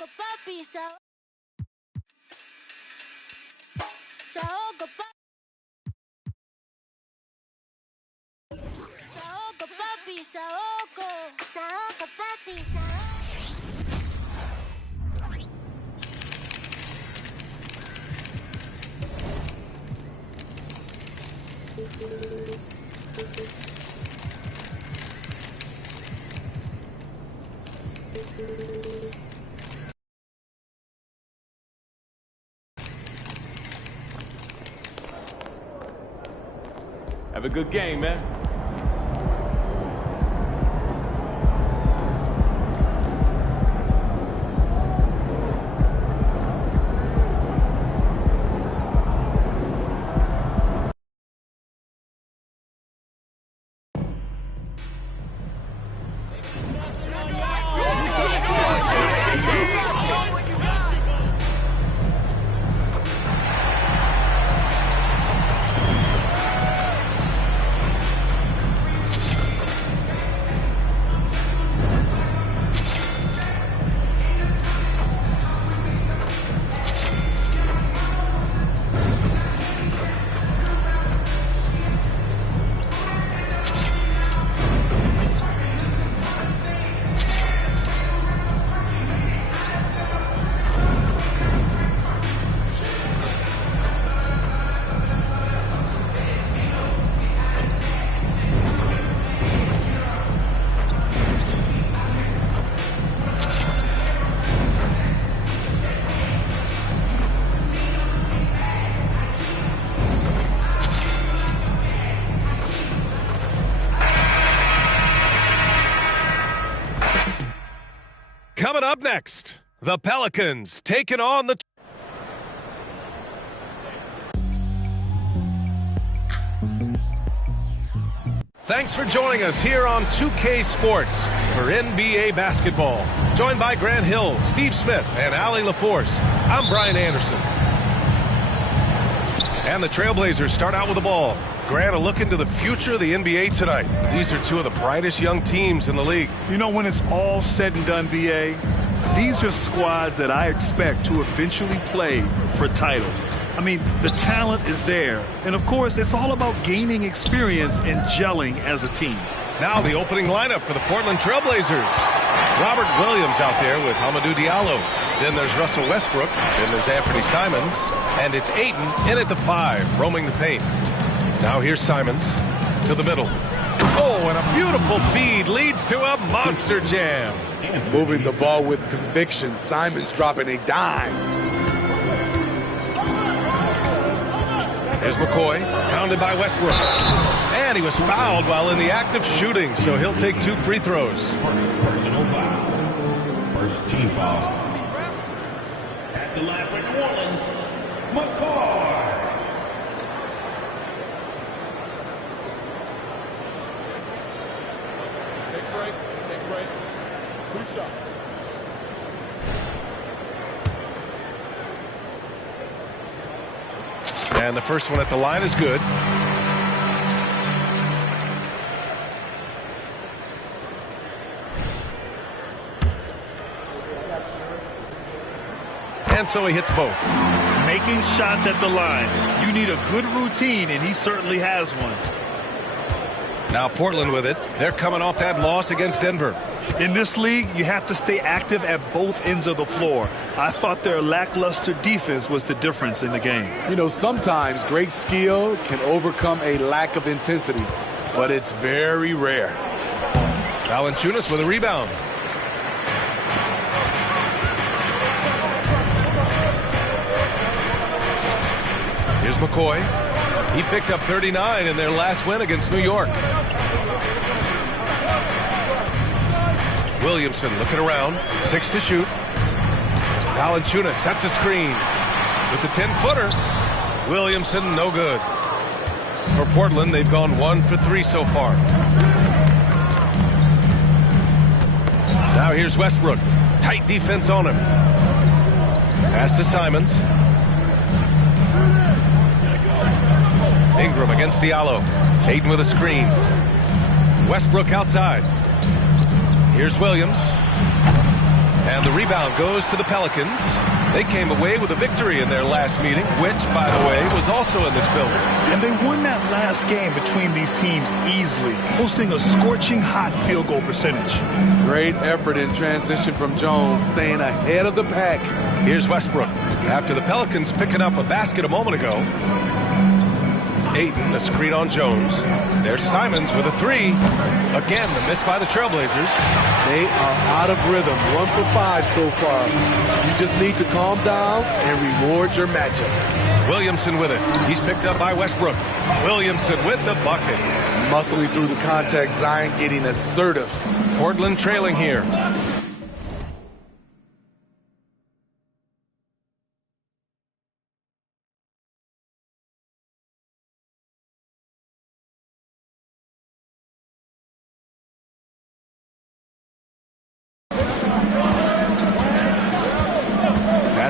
Saoco, papi, Saoco, Saoco, papi, Saoco. Saoco, papi, Have a good game, man. Coming up next, the Pelicans taking on the... Thanks for joining us here on 2K Sports for NBA basketball. Joined by Grant Hill, Steve Smith, and Allie LaForce. I'm Brian Anderson. And the Trailblazers start out with the ball. Grant, a look into the future of the NBA tonight. These are two of the brightest young teams in the league. You know, when it's all said and done, BA, these are squads that I expect to eventually play for titles. I mean, the talent is there. And, of course, it's all about gaining experience and gelling as a team. Now the opening lineup for the Portland Trailblazers. Robert Williams out there with Hamidou Diallo. Then there's Russell Westbrook. Then there's Anthony Simons. And it's Ayton in at the 5, roaming the paint. Now here's Simons to the middle. Oh, and a beautiful feed leads to a monster jam. Moving the ball with conviction. Simons dropping a dime. Here's McCoy, pounded by Westbrook. And he was fouled while in the act of shooting, so he'll take 2 free throws. Personal foul. First team foul. At the line for New Orleans, McCoy. Take break. 2 shots. And the first one at the line is good. And so he hits both. Making shots at the line. You need a good routine, and he certainly has one. Now Portland with it. They're coming off that loss against Denver. In this league, you have to stay active at both ends of the floor. I thought their lackluster defense was the difference in the game. You know, sometimes great skill can overcome a lack of intensity, but it's very rare. Valanciunas with a rebound. Here's McCoy. He picked up 39 in their last win against New York. Williamson looking around, 6 to shoot. Valanciunas sets a screen with the 10-footer. Williamson, no good. For Portland, they've gone 1 for 3 so far. Now here's Westbrook. Tight defense on him. Pass to Simons. Ingram against Diallo. Ayton with a screen. Westbrook outside. Here's Williams. And the rebound goes to the Pelicans. They came away with a victory in their last meeting, which, by the way, was also in this building. And they won that last game between these teams easily, posting a scorching hot field goal percentage. Great effort in transition from Jones, staying ahead of the pack. Here's Westbrook. After the Pelicans picking up a basket a moment ago. Ayton, a screen on Jones. There's Simons with a three. Again, the miss by the Trailblazers. They are out of rhythm. 1 for 5 so far. You just need to calm down and reward your matchups. Williamson with it. He's picked up by Westbrook. Williamson with the bucket. Muscling through the contact, Zion getting assertive. Portland trailing here.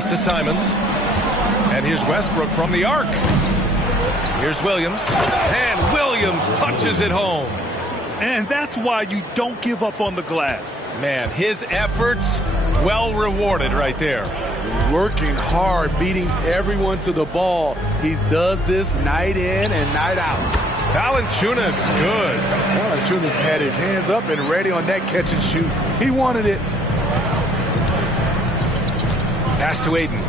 To Simons. And here's Westbrook from the arc. Here's Williams. And Williams punches it home. And that's why you don't give up on the glass. Man, his efforts well rewarded right there. Working hard, beating everyone to the ball. He does this night in and night out. Valanciunas, good. Valanciunas had his hands up and ready on that catch and shoot. He wanted it. Pass to Ayton.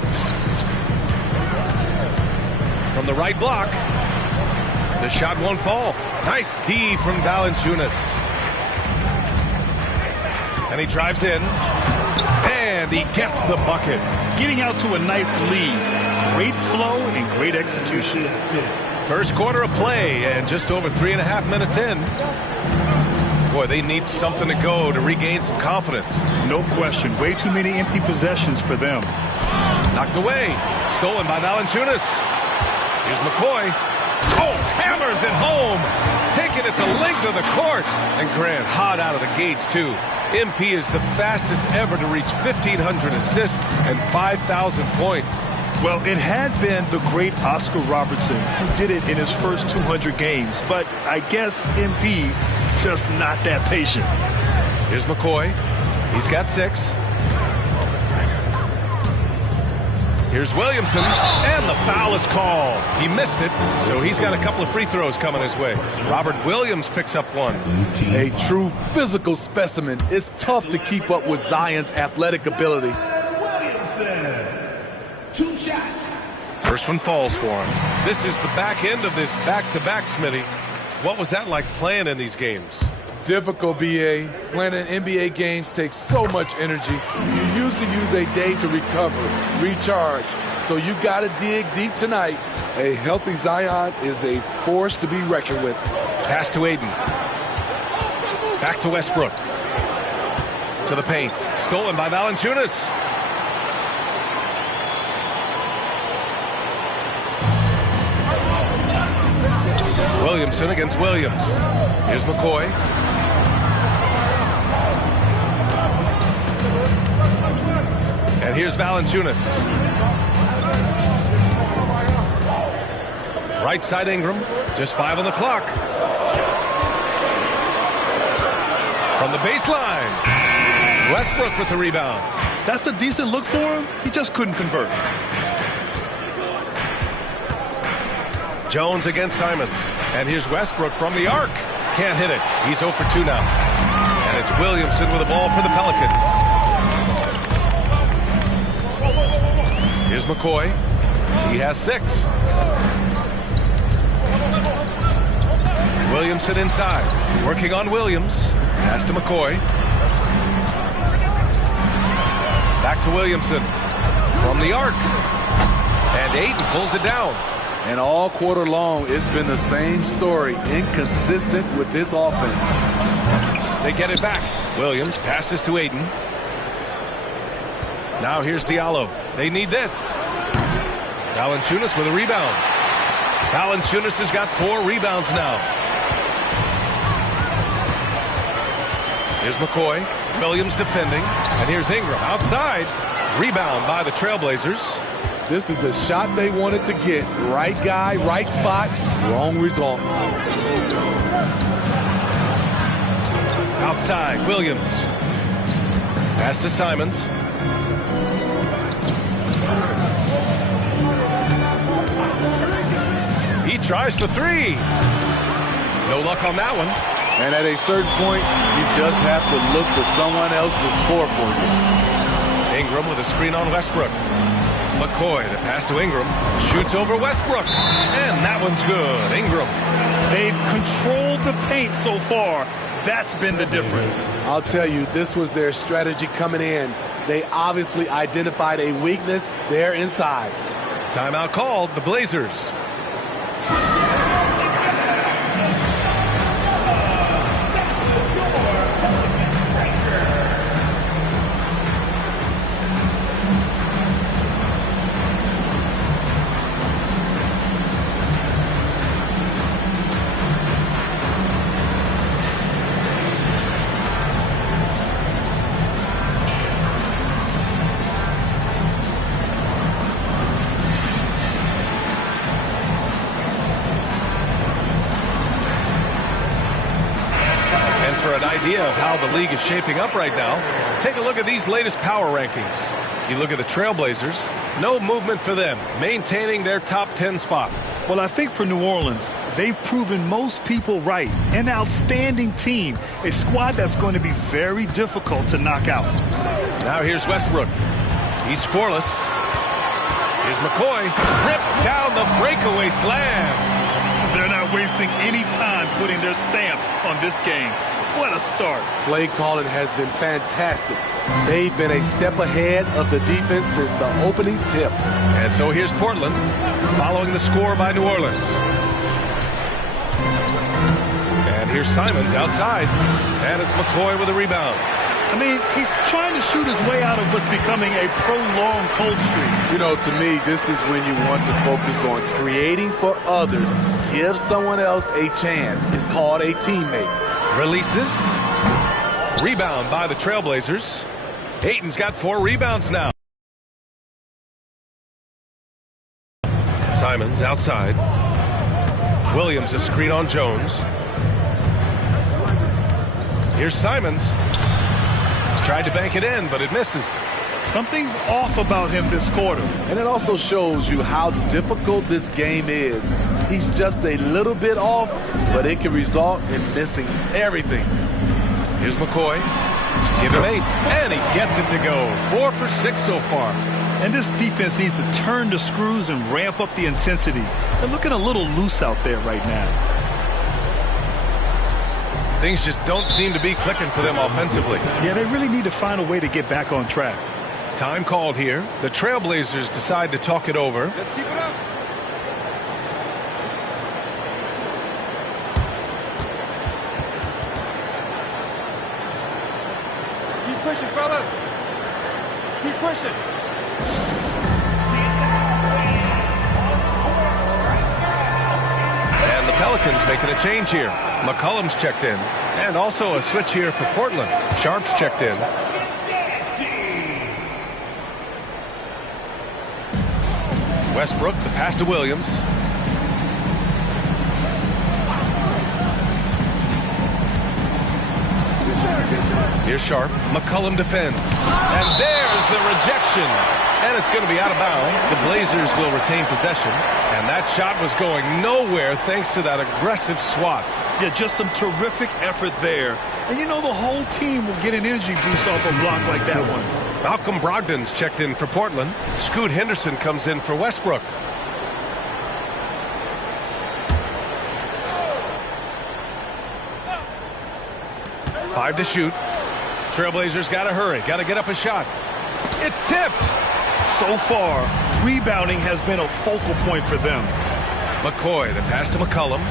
From the right block. The shot won't fall. Nice D from Valanciunas. And he drives in. And he gets the bucket. Getting out to a nice lead. Great flow and great execution. First quarter of play and just over 3.5 minutes in. Boy, they need something to go to regain some confidence. No question. Way too many empty possessions for them. Knocked away. Stolen by Valanciunas. Here's McCoy. Oh, hammers it home. Taking it the length of the court. And Grant hot out of the gates, too. MP is the fastest ever to reach 1,500 assists and 5,000 points. Well, it had been the great Oscar Robertson who did it in his first 200 games. But I guess MP just not that patient. Here's McCoy. He's got 6. Here's Williamson, and the foul is called. He missed it, so he's got a couple of free throws coming his way. Robert Williams picks up one. A true physical specimen. It's tough to keep up with Zion's athletic ability. 2 shots. First one falls for him. This is the back end of this back-to-back, Smitty. What was that like playing in these games? Difficult, BA. Playing in NBA games takes so much energy. You usually use a day to recover, recharge. So you got to dig deep tonight. A healthy Zion is a force to be reckoned with. Pass to Ayton. Back to Westbrook. To the paint. Stolen by Valanciunas. Williamson against Williams. Here's McCoy. And here's Valanciunas. Right side Ingram. Just 5 on the clock. From the baseline. Westbrook with the rebound. That's a decent look for him. He just couldn't convert. Jones against Simons. And here's Westbrook from the arc. Can't hit it. He's 0 for 2 now. And it's Williamson with the ball for the Pelicans. Here's McCoy. He has 6. Williamson inside. Working on Williams. Pass to McCoy. Back to Williamson. From the arc. And Ayton pulls it down. And all quarter long, it's been the same story. Inconsistent with this offense. They get it back. Williams passes to Ayton. Now here's Diallo. They need this. Valanciunas with a rebound. Valanciunas has got 4 rebounds now. Here's McCoy. Williams defending. And here's Ingram outside. Rebound by the Trailblazers. This is the shot they wanted to get. Right guy, right spot, wrong result. Outside, Williams. Pass to Simons. He tries for three. No luck on that one. And at a certain point, you just have to look to someone else to score for you. Ingram with a screen on Westbrook. McCoy, the pass to Ingram, shoots over Westbrook. And that one's good. Ingram. They've controlled the paint so far. That's been the difference. I'll tell you, this was their strategy coming in. They obviously identified a weakness there inside. Timeout called, the Blazers. For an idea of how the league is shaping up right now, take a look at these latest power rankings. You look at the Trailblazers, no movement for them, maintaining their top 10 spot. Well, I think for New Orleans, they've proven most people right. An outstanding team, a squad that's going to be very difficult to knock out. Now here's Westbrook. He's scoreless. Here's McCoy, rips down the breakaway slam. They're not wasting any time putting their stamp on this game. What a start. Play calling has been fantastic. They've been a step ahead of the defense since the opening tip. And so here's Portland, following the score by New Orleans. And here's Simons outside. And it's McCoy with a rebound. I mean, he's trying to shoot his way out of what's becoming a prolonged cold streak. You know, to me, this is when you want to focus on creating for others. Give someone else a chance. It's called a teammate. Releases. Rebound by the Trailblazers. Ayton's got 4 rebounds now. Simons outside. Williams a screen on Jones. Here's Simons. Tried to bank it in, but it misses. Something's off about him this quarter. And it also shows you how difficult this game is. He's just a little bit off, but it can result in missing everything. Here's McCoy. Give him 8, and he gets it to go. 4 for 6 so far. And this defense needs to turn the screws and ramp up the intensity. They're looking a little loose out there right now. Things just don't seem to be clicking for them offensively. Yeah, they really need to find a way to get back on track. Time called here. The Trailblazers decide to talk it over. Let's keep it up. Keep pushing, fellas. Keep pushing. And the Pelicans making a change here. McCollum's checked in. And also a switch here for Portland. Sharp's checked in. Westbrook, the pass to Williams. Here's Sharp. McCollum defends. And there's the rejection. And it's going to be out of bounds. The Blazers will retain possession. And that shot was going nowhere thanks to that aggressive swat. Yeah, just some terrific effort there. And you know the whole team will get an energy boost off a block like that one. Malcolm Brogdon's checked in for Portland. Scoot Henderson comes in for Westbrook. Five to shoot. Trailblazers got to hurry. Got to get up a shot. It's tipped. So far, rebounding has been a focal point for them. McCoy, the pass to McCollum.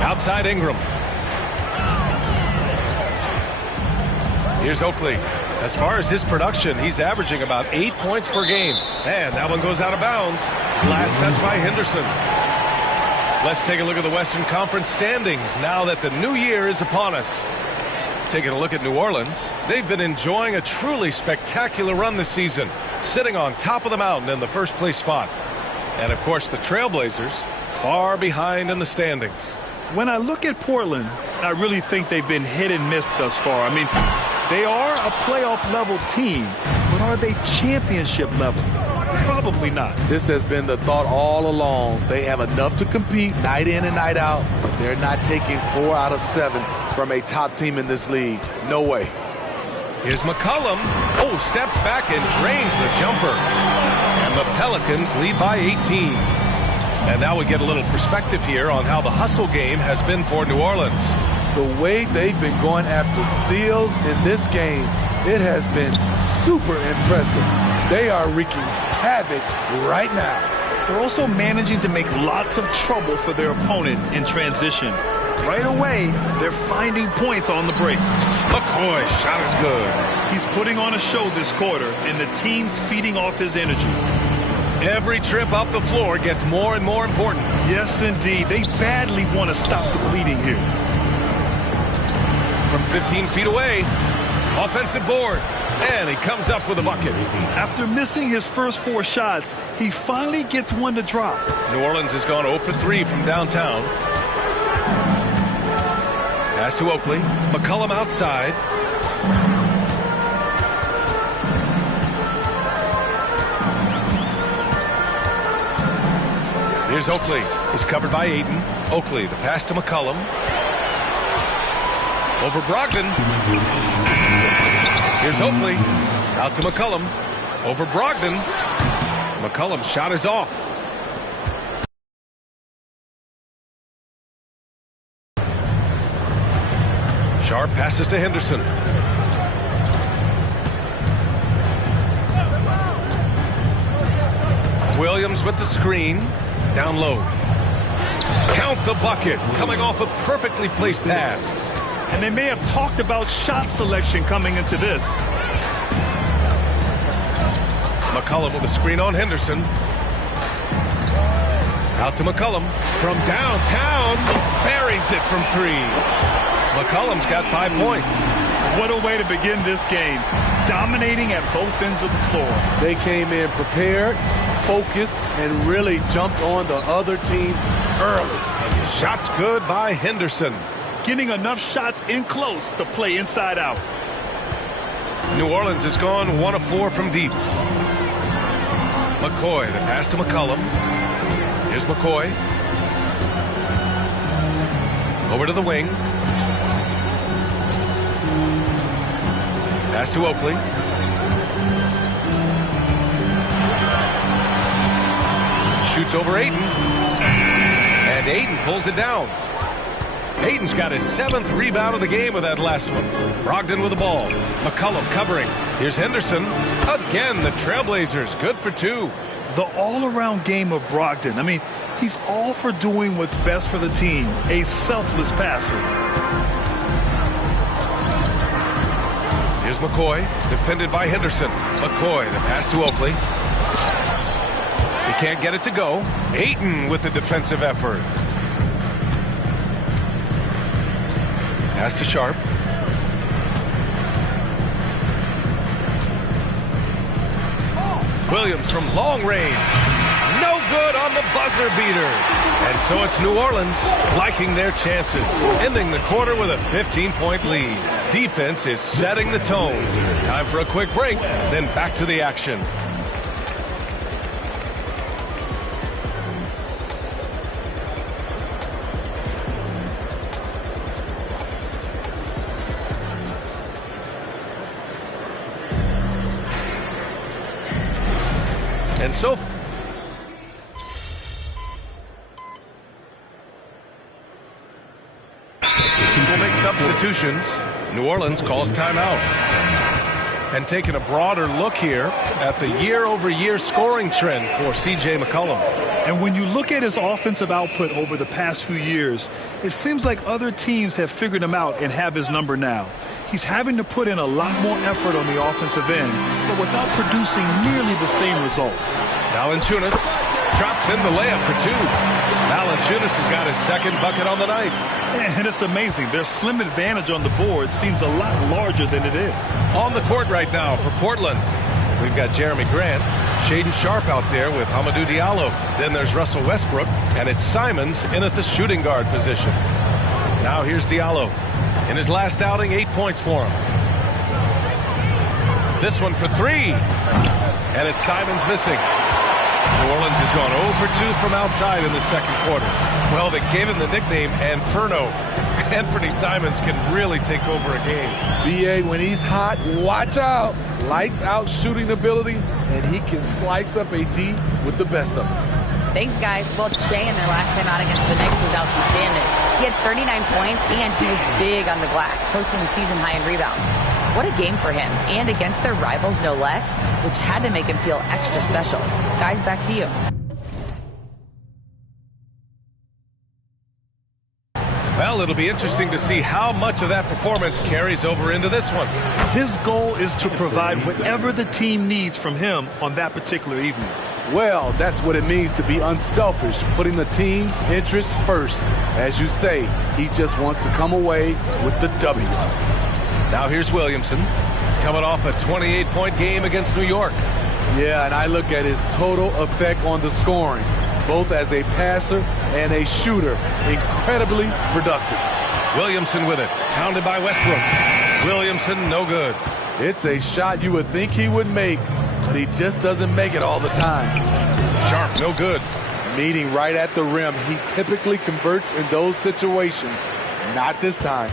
Outside Ingram. Here's Oakley. As far as his production, he's averaging about 8 points per game. And that one goes out of bounds. Last touch by Henderson. Let's take a look at the Western Conference standings now that the new year is upon us. Taking a look at New Orleans, they've been enjoying a truly spectacular run this season, sitting on top of the mountain in the first place spot. And of course, the Trailblazers far behind in the standings. When I look at Portland, I really think they've been hit and miss thus far. I mean, They are a playoff-level team, but are they championship level? Probably not. This has been the thought all along. They have enough to compete night in and night out, but they're not taking 4 out of 7 from a top team in this league. No way. Here's McCollum. Oh, steps back and drains the jumper. And the Pelicans lead by 18. And now we get a little perspective here on how the hustle game has been for New Orleans. The way they've been going after steals in this game, it has been super impressive. They are wreaking havoc right now. They're also managing to make lots of trouble for their opponent in transition. Right away, they're finding points on the break. McCoy, shot is good. He's putting on a show this quarter, and the team's feeding off his energy. Every trip up the floor gets more and more important. Yes, indeed. They badly want to stop the bleeding here. From 15 feet away, offensive board, and he comes up with a bucket. After missing his first 4 shots, he finally gets one to drop. New Orleans has gone 0 for 3 from downtown. Pass to Oakley. McCollum outside. Here's Oakley. He's covered by Ayton. Oakley, the pass to McCollum. Over Brogdon. Here's Oakley. Out to McCollum. Over Brogdon. McCollum's shot is off. Sharp passes to Henderson. Williams with the screen. Down low. Count the bucket. Coming off a perfectly placed pass. And they may have talked about shot selection coming into this. McCollum with a screen on Henderson. Out to McCollum. From downtown. Buries it from 3. McCollum's got 5 points. What a way to begin this game. Dominating at both ends of the floor. They came in prepared, focused, and really jumped on the other team early. Shots good by Henderson. Getting enough shots in close to play inside out. New Orleans has gone 1 of 4 from deep. McCoy, the pass to McCollum. Here's McCoy. Over to the wing. Pass to Oakley. Shoots over Ayton. And Ayton pulls it down. Ayton's got his 7th rebound of the game with that last one. Brogdon with the ball. McCollum covering. Here's Henderson. Again, the Trailblazers. Good for 2. The all-around game of Brogdon. I mean, he's all for doing what's best for the team. A selfless passer. Here's McCoy, defended by Henderson. McCoy, the pass to Oakley. He can't get it to go. Ayton with the defensive effort. Pass to Sharp. Williams from long range. No good on the buzzer beater. And so it's New Orleans liking their chances, ending the quarter with a 15-point lead. Defense is setting the tone. Time for a quick break, then back to the action. And so will make substitutions. New Orleans calls timeout. And taking a broader look here at the year-over-year scoring trend for C.J. McCollum. And when you look at his offensive output over the past few years, it seems like other teams have figured him out and have his number now. He's having to put in a lot more effort on the offensive end, but without producing nearly the same results. Valanciunas drops in the layup for 2. Valanciunas has got his 2nd bucket on the night. And it's amazing. Their slim advantage on the board seems a lot larger than it is. On the court right now for Portland, we've got Jeremy Grant, Shaedon Sharpe out there with Hamidou Diallo. Then there's Russell Westbrook, and it's Simons in at the shooting guard position. Now here's Diallo. In his last outing, 8 points for him. This one for three. And it's Simons missing. New Orleans has gone 0 for 2 from outside in the second quarter. Well, they gave him the nickname Inferno. Anthony Simons can really take over a game. BA, when he's hot, watch out. Lights out shooting ability, and he can slice up a D with the best of them. Thanks, guys. Well, Shea in their last time out against the Knicks was outstanding. He had 39 points, and he was big on the glass, posting a season high in rebounds. What a game for him, and against their rivals, no less, which had to make him feel extra special. Guys, back to you. Well, it'll be interesting to see how much of that performance carries over into this one. His goal is to provide whatever the team needs from him on that particular evening. Well, that's what it means to be unselfish, putting the team's interests first. As you say, he just wants to come away with the W. Now here's Williamson, coming off a 28-point game against New York. Yeah, and I look at his total effect on the scoring, both as a passer and a shooter. Incredibly productive. Williamson with it, pounded by Westbrook. Williamson, no good. It's a shot you would think he would make, but he just doesn't make it all the time. Sharp, no good. Meeting right at the rim, he typically converts in those situations. Not this time.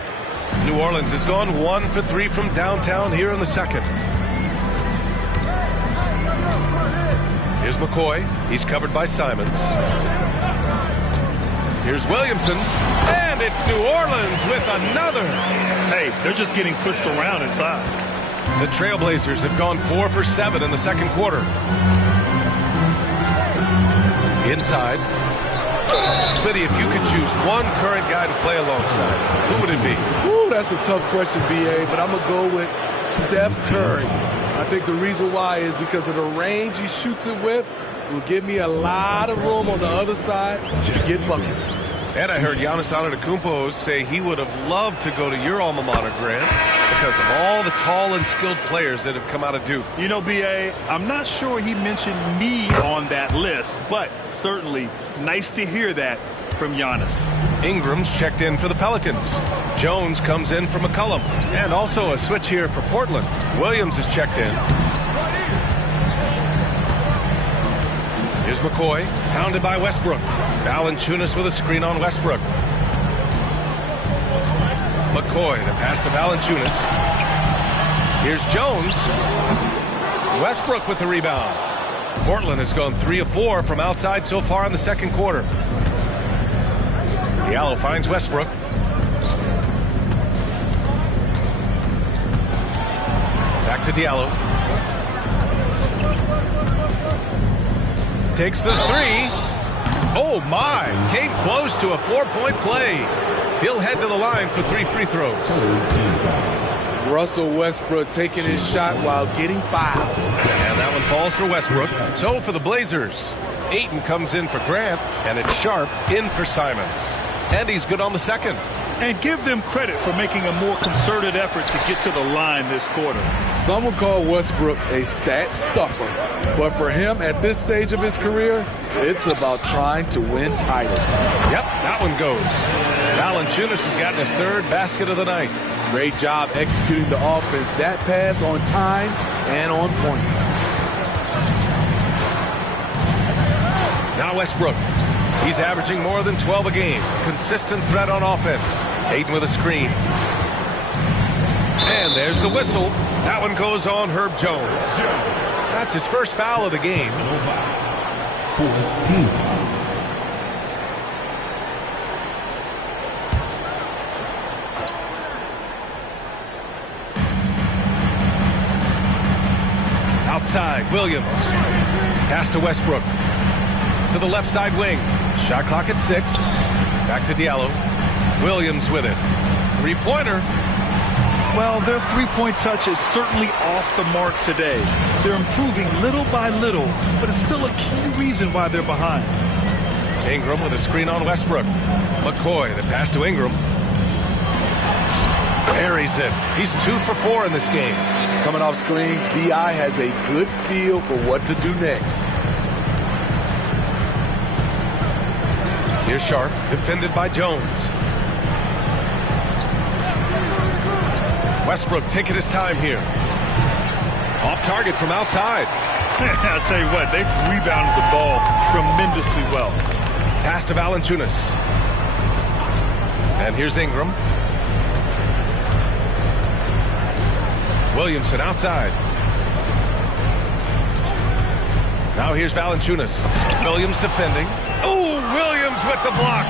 New Orleans has gone 1 for 3 from downtown here in the second. Here's McCoy. He's covered by Simons. Here's Williamson. And it's New Orleans with another. Hey, they're just getting pushed around inside. The Trailblazers have gone 4 for 7 in the second quarter. Inside. Smitty, if you could choose one current guy to play alongside, who would it be? Ooh, that's a tough question, BA, but I'm going to go with Steph Curry. I think the reason why is because of the range he shoots it with. It will give me a lot of room on the other side to get buckets. And I heard Giannis Antetokounmpo say he would have loved to go to your alma mater, Grant, because of all the tall and skilled players that have come out of Duke. You know, BA, I'm not sure he mentioned me on that list, but certainly nice to hear that from Giannis. Ingram's checked in for the Pelicans. Jones comes in for McCollum. And also a switch here for Portland. Williams is checked in. Here's McCoy, pounded by Westbrook. Valanciunas with a screen on Westbrook. McCoy, the pass to Valanciunas. Here's Jones. Westbrook with the rebound. Portland has gone 3 of 4 from outside so far in the second quarter. Diallo finds Westbrook. Back to Diallo. Takes the three. Oh, my. Came close to a 4-point play. He'll head to the line for 3 free throws. Russell Westbrook taking his shot while getting fouled. And that one falls for Westbrook. So for the Blazers, Ayton comes in for Grant, and it's Sharp in for Simons. And he's good on the second. And give them credit for making a more concerted effort to get to the line this quarter. Some would call Westbrook a stat stuffer. But for him at this stage of his career, it's about trying to win titles. Yep, that one goes. Valanciunas has gotten his 3rd basket of the night. Great job executing the offense. That pass on time and on point. Now Westbrook. He's averaging more than 12 a game. Consistent threat on offense. Ayton with a screen. And there's the whistle. That one goes on Herb Jones. That's his first foul of the game. 14. Outside, Williams. Pass to Westbrook. To the left side wing. Shot clock at 6. Back to Diallo. Williams with it. 3-pointer. Well, their three-point touch is certainly off the mark today. They're improving little by little, but it's still a key reason why they're behind. Ingram with a screen on Westbrook. McCoy, the pass to Ingram. Buries it. He's 2 for 4 in this game. Coming off screens, B.I. has a good feel for what to do next. Here's Sharp, defended by Jones. Westbrook taking his time here. Off target from outside. I'll tell you what, they've rebounded the ball tremendously well. Pass to Valanciunas. And here's Ingram. Williamson outside. Now here's Valanciunas. Williams defending. Oh, Williams with the block.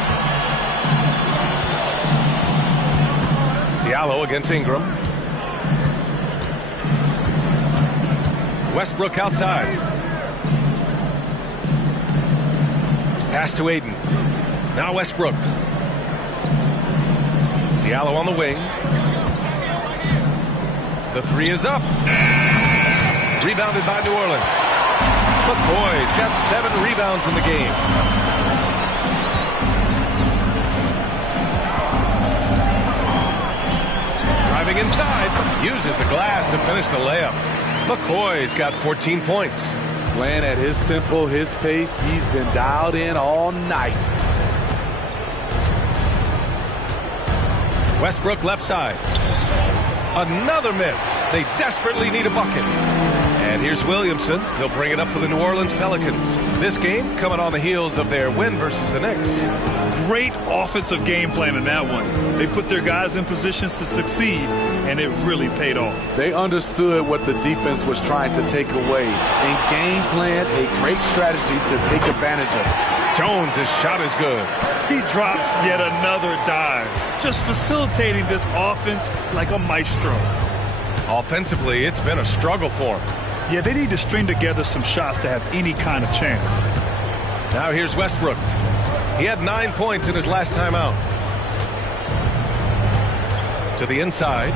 Diallo against Ingram. Westbrook outside. Pass to Aiden. Now Westbrook. Diallo on the wing. The three is up. Rebounded by New Orleans. McCoy's got 7 rebounds in the game. Driving inside. Uses the glass to finish the layup. McCoy's got 14 points. Playing at his tempo, his pace. He's been dialed in all night. Westbrook left side. Another miss. They desperately need a bucket. And here's Williamson. He'll bring it up for the New Orleans Pelicans. This game coming on the heels of their win versus the Knicks. Great offensive game plan in that one. They put their guys in positions to succeed, and it really paid off. They understood what the defense was trying to take away and game plan a great strategy to take advantage of it. Jones' shot is good. He drops yet another dive, just facilitating this offense like a maestro. Offensively, it's been a struggle for him. Yeah, they need to string together some shots to have any kind of chance. Now here's Westbrook. He had 9 points in his last time out. To the inside.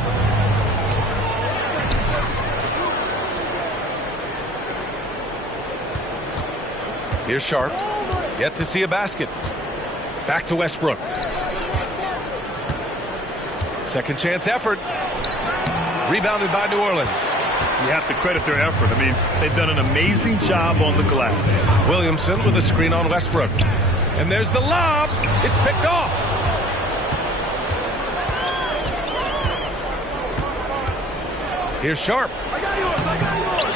Here's Sharp. Yet to see a basket. Back to Westbrook. Second chance effort. Rebounded by New Orleans. You have to credit their effort. I mean, they've done an amazing job on the glass. Williamson with a screen on Westbrook. And there's the lob. It's picked off. Here's Sharp.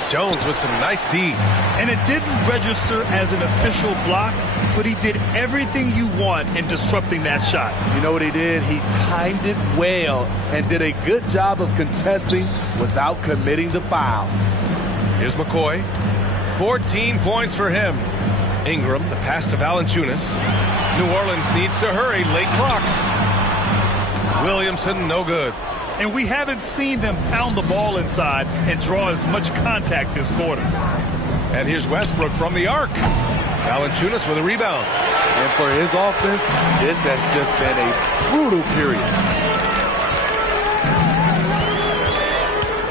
Jones with some nice D. And it didn't register as an official block, but he did everything you want in disrupting that shot. You know what he did? He timed it well and did a good job of contesting without committing the foul. Here's McCoy. 14 points for him. Ingram, the pass to Valanciunas. New Orleans needs to hurry. Late clock. Williamson, no good. And we haven't seen them pound the ball inside and draw as much contact this quarter. And here's Westbrook from the arc. Valanciunas with a rebound. And for his offense, this has just been a brutal period.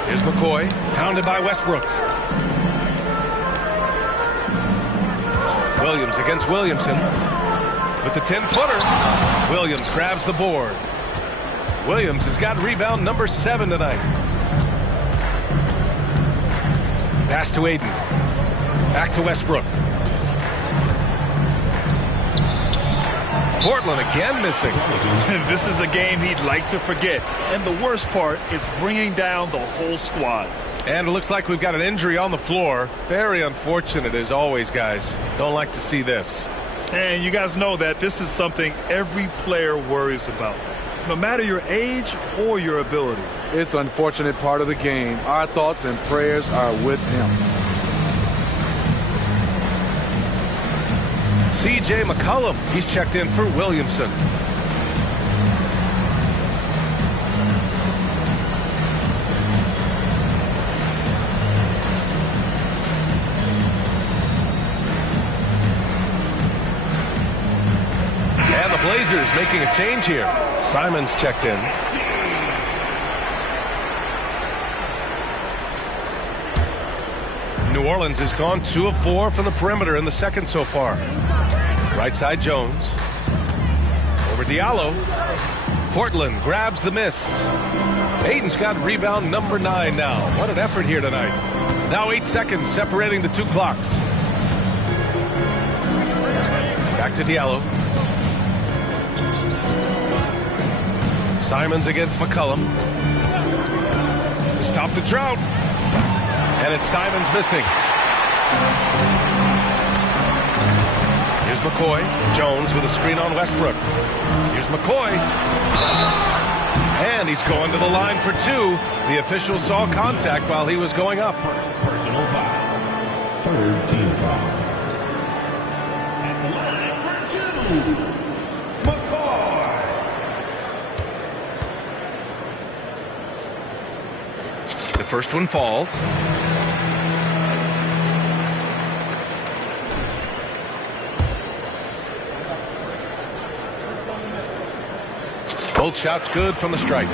Here's McCoy, pounded by Westbrook. Williams against Williamson. With the 10-footer, Williams grabs the board. Williams has got rebound number 7 tonight. Pass to Aiden. Back to Westbrook. Portland again missing. This is a game he'd like to forget. And the worst part is bringing down the whole squad. And it looks like we've got an injury on the floor. Very unfortunate as always, guys. Don't like to see this. And you guys know that this is something every player worries about, no matter your age or your ability. It's an unfortunate part of the game. Our thoughts and prayers are with him. C.J. McCollum, he's checked in for Williamson. And the Blazers making a change here. Simons checked in. New Orleans has gone 2 of 4 from the perimeter in the second so far. Right side Jones. Over Diallo. Portland grabs the miss. Aiden's got rebound number 9 now. What an effort here tonight. Now 8 seconds separating the 2 clocks. Back to Diallo. Simons against McCollum. To stop the drought. And it's Simons missing. Here's McCoy. Jones with a screen on Westbrook. Here's McCoy. And he's going to the line for two. The official saw contact while he was going up. Personal foul. Third team foul. At the line for two, McCoy. The first one falls. Both shots good from the stripe.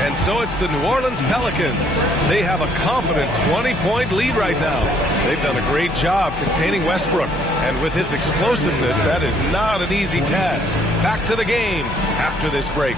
And so it's the New Orleans Pelicans. They have a confident 20-point lead right now. They've done a great job containing Westbrook. And with his explosiveness, that is not an easy task. Back to the game after this break.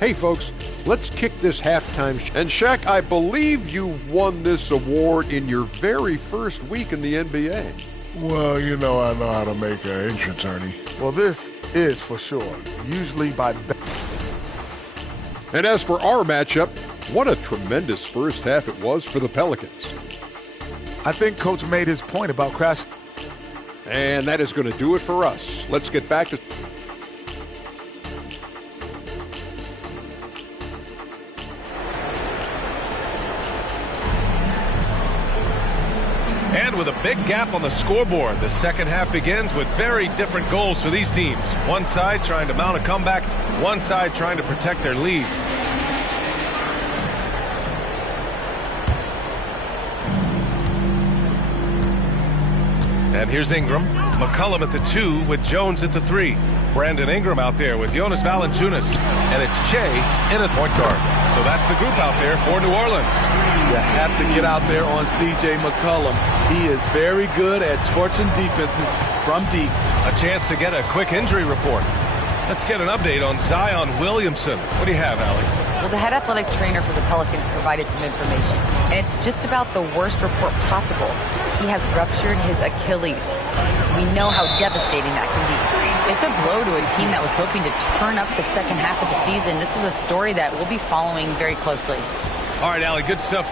Hey folks, let's kick this halftime. And Shaq, I believe you won this award in your very first week in the NBA. Well, you know I know how to make an entrance, Ernie. Well, this is for sure. Usually by... And as for our matchup, what a tremendous first half it was for the Pelicans. I think Coach made his point about crashing. And that is going to do it for us. Let's get back to... And with a big gap on the scoreboard, the second half begins with very different goals for these teams. One side trying to mount a comeback, one side trying to protect their lead. And here's Ingram. McCollum at the 2 with Jones at the 3. Brandon Ingram out there with Jonas Valanciunas. And it's Che in at point guard. So that's the group out there for New Orleans. You have to get out there on C.J. McCollum. He is very good at torching defenses from deep. A chance to get a quick injury report. Let's get an update on Zion Williamson. What do you have, Allie? Well, the head athletic trainer for the Pelicans provided some information, and it's just about the worst report possible. He has ruptured his Achilles. We know how devastating that can be. It's a blow to a team that was hoping to turn up the second half of the season. This is a story that we'll be following very closely. All right, Allie, good stuff.